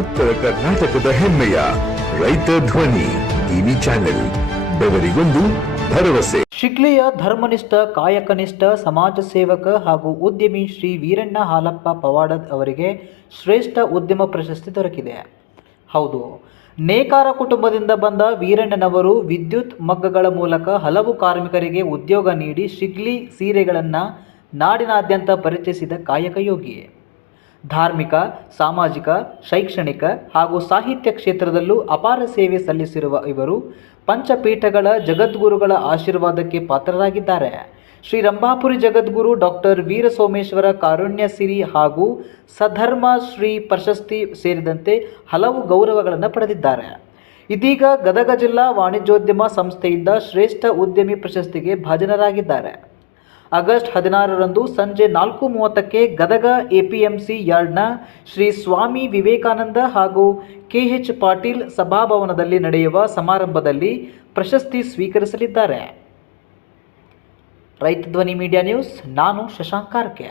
ಉತ್ತರ ಕರ್ನಾಟಕದ ಹೆಮ್ಮೆಯ ರೈತ ಧ್ವನಿ ಟಿವಿ ಚಾನೆಲ್, ಬೆವರಿಗೊಂದು ಭರವಸೆ. ಶಿಗ್ಲಿಯ ಧರ್ಮನಿಷ್ಠ ಕಾಯಕನಿಷ್ಠ ಸಮಾಜ ಸೇವಕ ಹಾಗೂ ಉದ್ಯಮಿ ಶ್ರೀ ವೀರಣ್ಣ ಹಾಲಪ್ಪ ಪವಾಡದ್ ಅವರಿಗೆ ಶ್ರೇಷ್ಠ ಉದ್ಯಮ ಪ್ರಶಸ್ತಿ ದೊರಕಿದೆ. ಹೌದು, ನೇಕಾರ ಕುಟುಂಬದಿಂದ ಬಂದ ವೀರಣ್ಣನವರು ವಿದ್ಯುತ್ ಮಗ್ಗಗಳ ಮೂಲಕ ಹಲವು ಕಾರ್ಮಿಕರಿಗೆ ಉದ್ಯೋಗ ನೀಡಿ ಶಿಗ್ಲಿ ಸೀರೆಗಳನ್ನು ನಾಡಿನಾದ್ಯಂತ ಪರಿಚಯಿಸಿದ ಕಾಯಕ ಯೋಗಿ. ಧಾರ್ಮಿಕ, ಸಾಮಾಜಿಕ, ಶೈಕ್ಷಣಿಕ ಹಾಗೂ ಸಾಹಿತ್ಯ ಕ್ಷೇತ್ರದಲ್ಲೂ ಅಪಾರ ಸೇವೆ ಸಲ್ಲಿಸಿರುವ ಇವರು ಪಂಚಪೀಠಗಳ ಜಗದ್ಗುರುಗಳ ಆಶೀರ್ವಾದಕ್ಕೆ ಪಾತ್ರರಾಗಿದ್ದಾರೆ. ಶ್ರೀ ರಂಭಾಪುರಿ ಜಗದ್ಗುರು ಡಾಕ್ಟರ್ ವೀರ ಸೋಮೇಶ್ವರ ಕಾರುಣ್ಯ ಸಿರಿ ಹಾಗೂ ಸಧರ್ಮ ಶ್ರೀ ಪ್ರಶಸ್ತಿ ಸೇರಿದಂತೆ ಹಲವು ಗೌರವಗಳನ್ನು ಪಡೆದಿದ್ದಾರೆ. ಇದೀಗ ಗದಗ ಜಿಲ್ಲಾ ವಾಣಿಜ್ಯೋದ್ಯಮ ಸಂಸ್ಥೆಯಿಂದ ಶ್ರೇಷ್ಠ ಉದ್ಯಮಿ ಪ್ರಶಸ್ತಿಗೆ ಭಾಜನರಾಗಿದ್ದಾರೆ. ಆಗಸ್ಟ್ 16ರಂದು ಸಂಜೆ 4:30ಕ್ಕೆ ಗದಗ ಎಪಿಎಂಸಿ ಯಾರ್ಡ್ನ ಶ್ರೀ ಸ್ವಾಮಿ ವಿವೇಕಾನಂದ ಹಾಗೂ ಕೆಎಚ್ ಪಾಟೀಲ್ ಸಭಾಭವನದಲ್ಲಿ ನಡೆಯುವ ಸಮಾರಂಭದಲ್ಲಿ ಪ್ರಶಸ್ತಿ ಸ್ವೀಕರಿಸಲಿದ್ದಾರೆ. ರೈತ ಧ್ವನಿ ಮೀಡಿಯಾ ನ್ಯೂಸ್, ನಾನು ಶಶಾಂಕ್ ಕಾರ್ಕೆ.